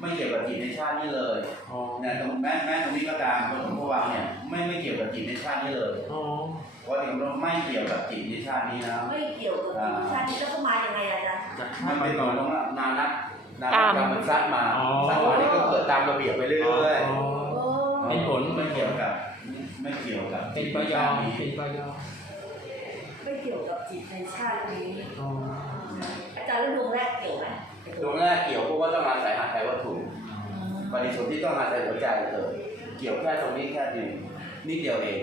ไม่เกี่ยวกับจิตในชาตินี้เลยอ๋อเนี่ยตรงแม้แม้ตรงนี้ก็ตามบนพระวังเนี่ยไม่ไม่เกี่ยวกับจิตในชาตินี้เลยอ๋อเพราะถึงเราไม่เกี่ยวกับจิตในชาตินี้นะไม่เกี่ยวกับจิตชาตินี้แล้วก็มายังไงอาจารย์จะมัให้นไปเป็นก่ก่ออนนตรงนั้นนานักนานัตากมกรรมมันซัดมาอ๋อซัดมานี่ก็เกิดตามระเบียบไปเรื่อยอ๋อโอ้ๆเป็นผลไม่เกี่ยวกับ ไม่เกี่ยวกับเป็นปยอเป็นปยอไม่เกี่ยวกับจิตในชาตินี้อ๋ออาจารย์แล้วดวงแรกเกี่ยวไหม ดวงแรกเกี่ยวเพราะว่าต้องอาศัยหาไทยวัตถุปฏิสนธิต้องอาศัยหัวใจเลยเกี่ยวแค่ตรงนี้แค่นี้นิดเดียวเอง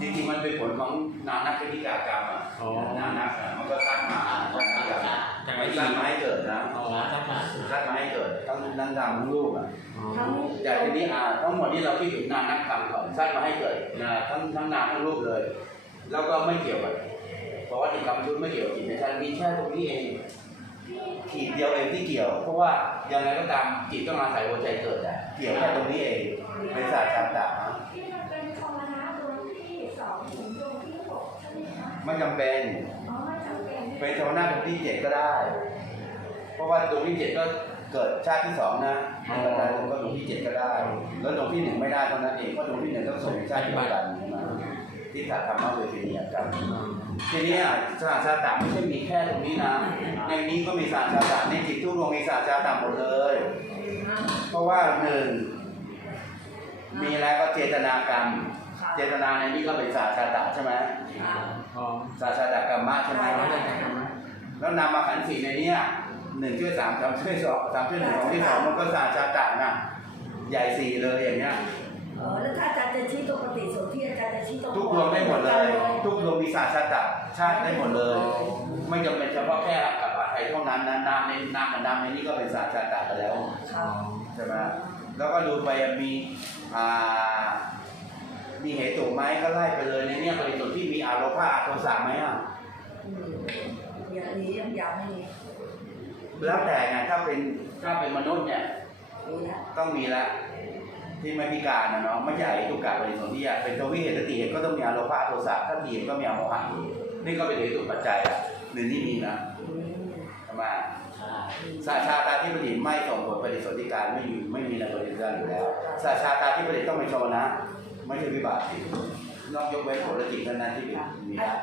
จริงๆมันเป็นผลของนานักพิธีกากรรมอะอ๋อนานักอะมันก็ซัดมาซัดมาจากไม่ไอ้ซัที่ดมาให้เกิดนะอ๋อทักมาซัดมาให้เกิดทั้งนั่งดำทั้งลูกอะอ๋อทั้งอย่างทีนี้อ่าทั้งหมดที่เราคิดถึงนานักกรรมก่อนซัดมาให้เกิดนะทั้งทั้งนามทั้งลูกเลย แล้วก็ไม่เกี่ยวกับเพราะว่าที่กรรมชุดไม่เกี่ยวกับจิตในชาติมีแค่ตรงนี้เอง ขีดเดียวเองที่เกี่ยว เพราะว่ายังไงก็ตามจิตต้องอาศัยหัวใจเกิดอะเกี่ยวแค่ตรงนี้เองเป็นศาสตร์ชาตะนะที่มันเป็นคอมนาดวงที่สองถึงดวงที่หกใช่ไหมคะไม่จำเป็นอ๋อไม่จำเป็นเป็นชาวนาดวงที่เจ็ดก็ได้ เพราะว่าดวงที่เจ็ดก็เกิดชาติที่สองนะกระจายดวงก็ดวงที่เจ็ดก็ได้ แล้วดวงที่หนึ่งไม่ได้เท่านั้นเองเพราะดวงที่หนึ่งต้องส่งชาติที่มาดันมาที่ถัดธรรมะเวทีนียกรรม ทีนี้อะศาสตร์ชาตะไม่ใช่มีแค่ตรงนี้นะ ในนี้ก็มีศาสตร์ชาตะในจิตทุกดวงมีศาสตร์ชาตะหมดเลย เพราะว่าหนึ่งมีแล้วก็เจตนากรรม เจตนาในนี้ก็เป็นศาสตร์ชาตะใช่ไหมอ๋อศาสตร์ชาตะกรรมะใช่ไหมแล้วนำมาขันธ์สี่ในเนี้ยหนึ่งช่วยสามสามช่วยสองสามช่วยหนึ่งสองที่สองมันก็ศาสตร์ชาตะนะใหญ่สี่เลยอย่างเงี้ยเออแล้วถ้าอาจารย์จะชี้ตรงปฏิสนธิอาจารย์จะชี้ตรงทุกดวงได้หมดเลย ทุกดวงมีศาสตร์ชาตะชาติได้หมดเลย ไม่จำเป็นเฉพาะแค่กับอาไทยเท่านั้นนะนามในนามกับนามในนี้ก็เป็นศาสตร์ชาตะไปแล้วครับใช่ไหมแล้วก็ดูไปมีอ่ามีเหตุไหมก็ไล่ไปเลยในเนี้ยปฏิสนธิมีอารมณ์อาโทสะไหมอะอืมอย่างนี้ยังยังไม่มีแล้วแต่ไงถ้าเป็นถ้าเป็นมนุษย์เนี่ยมีนะต้องมีละ ที่ไม่พิการนะเนาะไม่ใหญ่ทุกกะปฏิสนธิอะเป็นตัววิเหตุติเหตุก็ต้องมีอารมณ์โทสะถ้าติเหตุก็มีอโมหะนี่ก็เป็นเหตุปัจจัยอะหรือนี่มีนะอืมใช่ไมสาชาตาที่ปฏิไม่ส่งผลปฏิสนธิการไม่อยู่ไม่มีในปฏิสนธิการอยู่แล้วสาชาตาที่ปฏิต้องเป็นโชนะ ไม่ใช่วิบากสินอกยกเว้นผลและจิตเท่านั้นที่เป็นมีนะ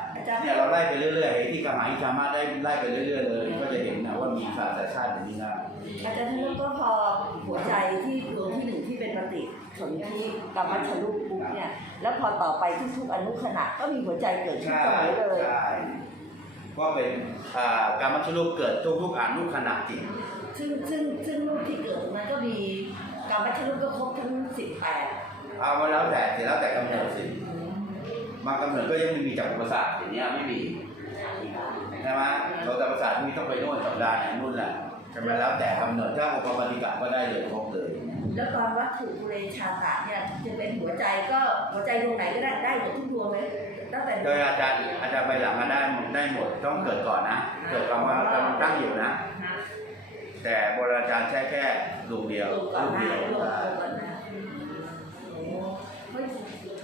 เนี่ยเราไล่ไปเรื่อยๆที่กรรมอิจามาได้ไล่ไปเรื่อยๆเลยก็จะเห็นนะว่ามีศาสตร์ชาติอย่างนี้นะอาจารย์ท่านก็พอหัวใจที่ดวงที่หนึ่ง ฏิสนธิกรรมชลุปุ๊บเนี่ย แล้วพอต่อไปทุกๆอนุขณะก็มีหัวใจเกิดขึ้นใช่เสมอเลยใช่ก็เป็นอ่าการมัชรูปเกิดทุกๆอนุขณะจิตซึ่งซึ่งซึ่งรูปที่เกิดมันก็มีกรรมชลุก็ครบทั้งสิบแปดเอาไว้แล้วแต่สิแล้วแต่กำเนิดสิบางกำเนิดก็ยังไม่มีจักรประสาทอย่างเนี้ยไม่มีใช่ไหมเราแต่ประสาทมีต้องไปโน่นสัปดาห์ไหนนู่นแหละใช่ไหมแล้วแต่กำเนิดถ้าอุปมาติกะก็ได้เลยครบเลย แล้วตอนวัตถุกุเรชาตะเนี่ยจะเป็นหัวใจก็หัวใจดวงไหนก็ได้ได้หมดทุกดวงเลยตั้งแต่โดยอาจารย์อาจารย์ไปหลังมาได้ได้หมดต้องเกิดก่อนนะ เกิดก่อนว่ากำลังตั้งอยู่นะ แต่โบราณอาจารย์ใช้แค่ดวงเดียวลงก่อนลูกหน้าเดียวลงก่อนหน้าโอ้เฮ้ย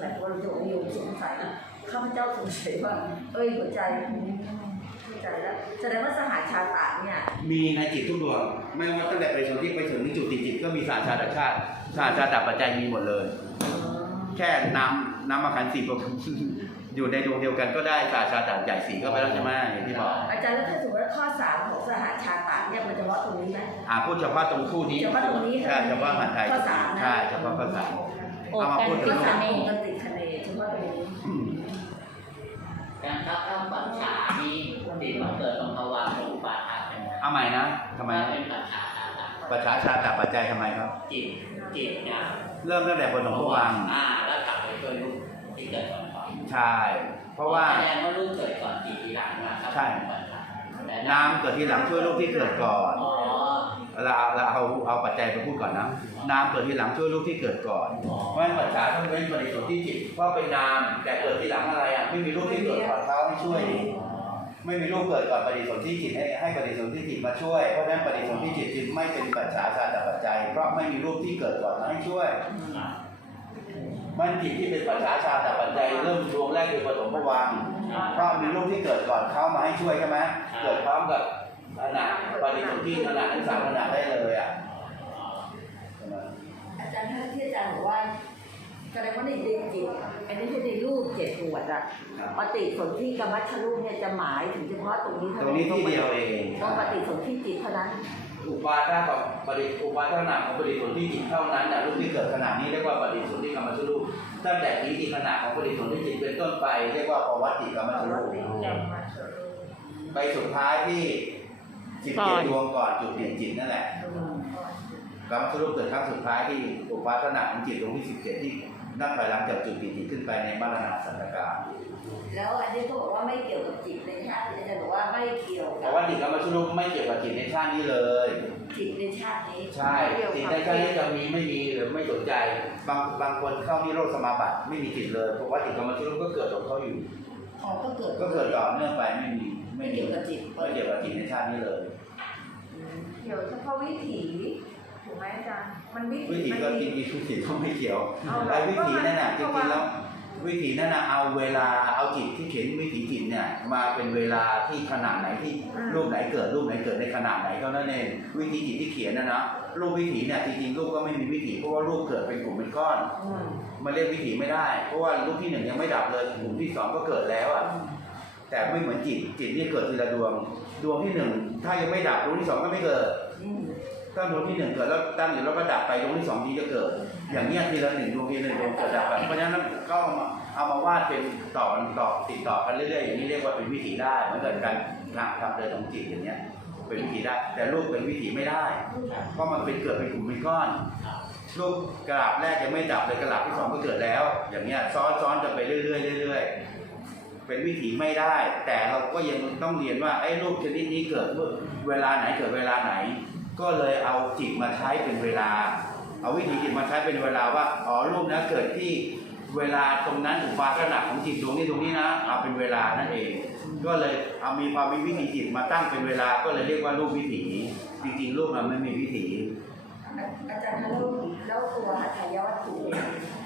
หลายคนโยมโยมสงสัยนะข้าพเจ้าสงสัยว่า เอ้ยหัวใจ หัวใจแล้วแสดงว่าสหาชาตะเนี่ยมีในจิตทุกดวง ไม่ว่าตั้งแต่ไปส่วนที่ไปถึงจุติจิตก็มีศาสตร์ชาติชาติศาสตร์ชาติปัจจัยมีหมดเลย แค่นำนำมาขันธ์สี่ประอยู่ในดวงเดียวกันก็ได้ศาสตร์ชาติใหญ่สี่ก็ไปแล้วใช่ไหมอย่างที่บอก อาจารย์แล้วถ้าสมมติว่าข้อสามของสหาชาตะเนี่ยมันจะวัดตรงนี้ไหม อ่าพูดเฉพาะตรงคู่นี้เฉพาะตรงนี้ใช่เฉพาะหันไทยข้อสามนะ ใช่เฉพาะข้อสามโอเอามากันพูดถึข้งอติสามคเนของกันติ เป็นเอาใหม่นะทำไมถ้านะเป็นปัญชาชาตะประชาชาติปัจจัยทำไมครับ จิตจิตเนี่ยเริ่มตั้งแต่บนหลวงพ่อวังอ่าแล้วกลับไปช่วยลูกที่เกิดก่อนก่อนใช่ เพราะว่าแสดงว่าลูกเกิดก่อนจิตทีหลังนะครับใช่ปัญชาแต่น้ำเกิดทีหลังช่วยลูกที่เกิดก่อนอ๋อเราเราเอาเอาปัจจัยไปพูดก่อนนะน้ำเกิดทีหลังช่วยลูกที่เกิดก่อนอ๋อเพราะฉะนั้นปัจจัยต้องเป็นปฏิสนธิจิตว่าเป็นนามแต่เกิดทีหลังอะไรอะไม่มีลูกที่เกิดก่อนเขาให้ช่วยดิ ไม่มีลูกเกิดก่อนปฏิสนธิจิตให้ให้ปฏิสนธิจิตมาช่วย เพราะฉะนั้นปฏิสนธิจิตจึงไม่เป็นปัจฉาชาติปัจจัย เพราะไม่มีลูกที่เกิดก่อนมาให้ช่วย มันจิตที่เป็นปัจฉาชาติปัจจัยเริ่มดวงแรกคือปฐมภวังเพราะมีลูกที่เกิดก่อนเขามาให้ช่วยใช่ไหมเกิดพร้อมกับขณะปฏิสนธิขณะทั้งสามขณะได้เลยอะอ๋อย์ถ้าที่อาจารย์บอกว่า แสดงว่าในในจิตอันนี้คือในรูปเจ็ดหมวดอะครับ ปฏิสนธิกรรมชรูปเนี่ยจะหมายถึงเฉพาะตรงนี้ตเท่ารงนี้ที่เดียวเองต้องปฏิสนธิจิตเท่านั้น อุปาทากับปฏิอุปาทนาของปฏิสนธิจิตเท่านั้นนะรูปที่เกิดขนาดนี้เรียกว่าปฏิสนธิกรรมชรูปตั้งแต่ปีติขนาดของปฏิสนธิจิตเป็นต้นไปเรียกว่าภวัตติกรรมชรูปไปสุดท้ายที่จิตเจ็ดดวงก่อนจุดเปลี่ยนจิตนั่นแหละ กรรมชรูปเกิดครั้งสุดท้ายที่อุปาทนาของจิตดวงที่สิบเจ็ดที่นับถอยหลังจากจุดเปลี่ยนจิตขึ้นไปในมรณะสันตการแล้วอันนี้ก็บอกว่าไม่เกี่ยวกับจิตในชาตินี้อาจารย์บอกว่าไม่เกี่ยวเพกับราะว่าจิตกรรมชรูปไม่เกี่ยวกับจิตในชาตินี้เลย จิตในชาตินี้ ใช่จิตในชาตินี้จะมีไม่มีหรือไม่สนใจ บางบางคนเข้านิโรธสมาบัติไม่มีจิตเลยเพราะว่าจิตกรรมชรูปก็เกิดของเขาอยู่อ๋อก็เกิดก็เกิดต่อเนื่องไปไม่มีไม่เกี่ยวกับจิตไม่เกี่ยวกับจิตในชาตินี้เลยเดี๋ยวเฉพาะวิถีถู กไหมอาจารย์มันวิถีวิถีมันก็จมีริงๆวิถีก็ไม่เกี่ยวเอาเหรอไอ้วิถีนั่นน่ะจเพริราะว่างๆแล้ววิถีนั่นน่ะเอาเวลาเอาจิตที่เขียนวิถีจิตเนี่ย มาเป็นเวลาที่ขนาดไหนที่รูปไหนเกิดรูปไหนเกิดในขนาดไหนเท่านั้นเองวิถีจิตที่เขียนนะนะรูปวิถีเนี่ยจริงๆรูปก็ไม่มีวิถีเพราะว่ารูปเกิดเป็นกลุ่มเป็นก้อนอืมมันเรียกวิถีไม่ได้ เพราะว่ารูปที่หนึ่งยังไม่ดับเลยกลุ่มที่สองก็เกิดแล้วอะแต่ไม่เหมือนจิตจิตนี่เกิดทีละดวง ดวงที่หนึ่งถ้ายังไม่ดับดวงที่สองก็ไม่เกิดอืม ถ้าดวงที่หนึ่งเกิดแล้วตั้งอยู่แล้วก็ดับไปดวงที่สองทีจะเกิด อย่างเนี้ยทีละหนึ่งดวงทีละหนึ่งดวงเกิดดับไปเพราะฉะนั้นก็เอามาเอามาวาดเป็นต่อต่อติดต่อกันเรื่อยๆอย่างนี้เรียกว่าเป็นวิถีได้เหมือนกับการทำทำเดินของจิตอย่างเนี้ยเป็นวิถีได้ แต่รูปเป็นวิถีไม่ได้เพราะมันเป็นเกิดเป็นกลุ่มเป็นก้อนรูปกระดาษแรกยังไม่ดับเลยกระดาษที่สองก็เกิดแล้ว อย่างเงี้ยซ้อนซ้อนกันไปเรื่อยๆเรื่อย ๆเป็นวิถีไม่ได้ แต่เราก็ยังต้องเรียนว่าไอ้รูปชนิดนี้เกิดเมื่อเวลาไหนเกิดเวลาไหน ก็เลยเอาจิตมาใช้เป็นเวลา เอาวิถีจิตมาใช้เป็นเวลาว่าอ๋อรูปนะเกิดที่เวลาตรงนั้นอุปาทนาของจิตดวงนี้ตรงนี้นะเอาเป็นเวลานั่นเอง ก็เลยเอามีความมีวิถีจิตมาตั้งเป็นเวลาก็เลยเรียกว่ารูปวิถีจริงๆรูปมันไม่มีวิถีอาจารย์คะแล้วแล้วตัวหัตถยวัตถุ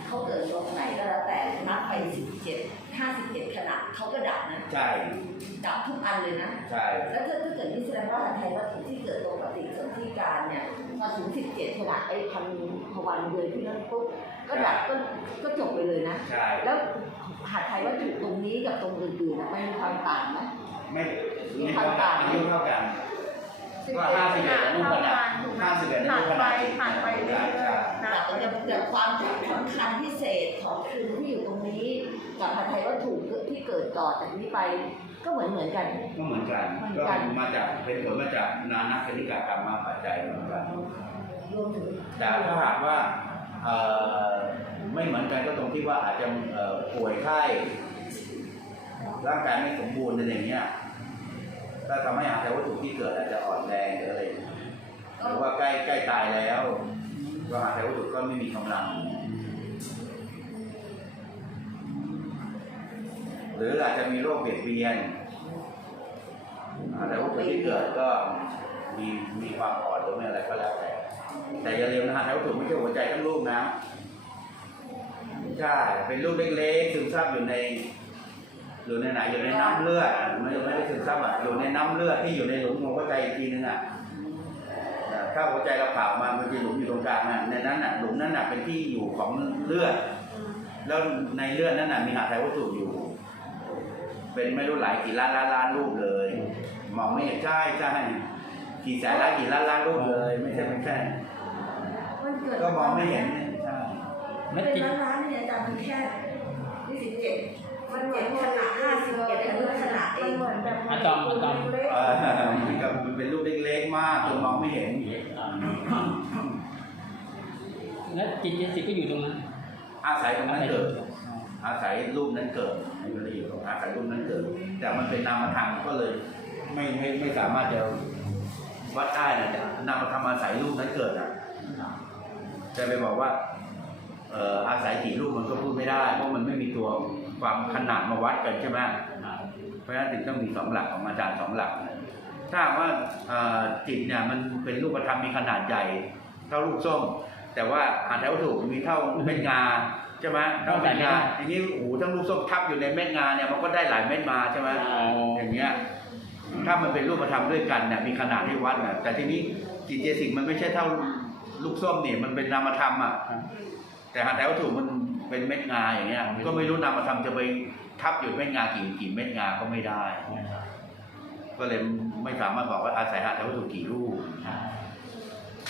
เนี่ยเขาเกิดตรงไหนก็แล้วแต่นับไปสิบเจ็ดห้าสิบเจ็ดขนาดเขาก็ดับนะใช่ดับทุกอันเลยนะ ใช่แล้วถ้าถ้าเกิดนี่แสดงว่าหัตถยวัตถุที่เกิดตรงปฏิสนธิการเนี่ยพอถึงสิบเจ็ดขนาดไอ้พันพวันเดือนที่นั้นปุ๊บก็ดับก็ก็จบไปเลยนะใช่แล้วหัตถยวัตถุตรงนี้กับตรงอื่นๆน่ะมันมีความต่างไหมไม่มีความต่างอายุเท่ากัน ว่าห้าสิบเอ็ดอนุขนาดห้าสิบเอ็ดอนุขนาดผ่านไปเรื่อยๆนะ แต่แต่ความสำคัญพิเศษของคุณที่อยู่ตรงนี้ กับหัตถยวัตถุที่เกิดต่อจากนี้ไปก็เหมือนเหมือนกัน ก็เหมือนกันเหมือนก็กันมาจากเป็นผลมาจากนานักคณิกากรรมมาปัจจัยเหมือนกัน รวมถึงแต่ถ้าหากว่าเอ่อไม่เหมือนกันก็ตรงที่ว่าอาจจะเอ่อป่วยไข้ร่างกายไม่สมบูรณ์อะไรอย่างเงี้ย ถ้าทำให้อาหารวัตถุที่เกิดอาจจะอ่อนแรงหรืออะไรหรือว่าใกล้ใกล้ตายแล้วก็อาหารวัตถุก็ไม่มีกำลัง หรืออาจจะมีโรคเบียดเบียนอาแต่ว่าคนที่เกิดก็มีมีความอ่อนหรือไม่อะไรก็แล้วแต่แต่อย่าลืมนะฮะแต่ว่าถูกไม่ใช่หัวใจทั้งลูกนะใช่เป็นลูกเล็กๆซึมซับอยู่ใน อยู่ในไหนอยู่ในน้ำเลือดไม่ไม่ได้ซึมซับอะอยู่ในน้ำเลือดที่อยู่ในหลุมของหัวใจอีกทีนึงอะอ่าถ้าหัวใจเราผ่าออกมามันจะหลุมอยู่ตรงกลางน่ะในนั้นน่ะหลุมนั้นน่ะเป็นที่อยู่ของเลือด แล้วในเลือดนั้นน่ะมีหาไทยวัตถุอยู่ เป็นไม่รู้หลายกี่ล้านล้านล้านรูปเลยมองไม่เห็นใช่ใช่กี่แสนล้านกี่ล้านล้านรูปเลย ไม่ใช่ไม่ใช่มันเกิดก็มองไม่เห็นเนี่ยใช่แล้วเป็นจิตล้านล้านเนี่ยอาจารย์มันแค่ยี่สิบเจ็ด มันเจ็ดขนาดห้าสิบเจ็ดอนุขนาดเอมันงเหมือนแบบอะตอมอะตอม เล็กเออมันกับมันเป็นรูปเล็กๆมากจนมองไม่เห็นแล้วจิตเจสิกก็อยู่ตรงนั้นอาศัยตรงนั้นเกิด อาศัยรูปนั้นเกิดมันเลยอยู่ตรงอาศัยรูปนั้นเกิด แต่มันเป็นนามธรรมก็เลย ไม่ไม่ไม่สามารถจะวัดได้นะแต่นามธรรมอาศัยรูปนั้นเกิดอะจะไปบอกว่าเอ่ออาศัยกี่รูปมันก็พูดไม่ได้เพราะมันไม่มีตัว ความขนาดมาวัดกันใช่ไหมเพราะฉะนั้นจึงต้องมีสองหลักของอาจารย์สองหลัก ถ้าหากว่าเอ่อจิตเนี่ยมันเป็นรูปธรรมมีขนาดใหญ่เท่าลูกส้ม แต่ว่าอาจจะวัตถุมีเท่าเม็ดงาใช่ไหมเท่าเม็ดงาอย่างนี้โอ้โหทั้งลูกส้มทับอยู่ในเม็ดงาเนี่ยมันก็ได้หลายเม็ดมาใช่ไหมอย่างเงี้ยถ้ามันเป็นรูปธรรมด้วยกันเนี่ยมีขนาดให้วัดนะแต่ทีนี้จิตเจสิกมันไม่ใช่เท่าลูกส้มเนี่ยมันเป็นนามธรรมอะครับแต่หาแต่วัตถุมัน เป็นเม็ดงาอย่างเงี้ยก็ไม่รู้นามธรรมจะไปทับอยู่เม็ดงากี่กี่เม็ดงาก็ไม่ได้ก็เลยไม่สามารถบอกว่าอาศัยหาแต่วัตถุกี่รูป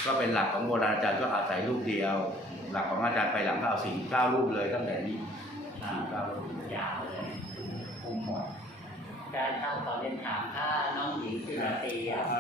ก็เป็นหลักของโบราณอาจารย์ก็อาศัยรูปเดียว หลักของอาจารย์ไปหลังก็เอาสี่เก้ารูปเลยตั้งแต่นี้สี่เก้ารูปยาวเลยคุมหมด การถ้าขอเรียนถามถ้าน้องหญิงศิลาตีอะ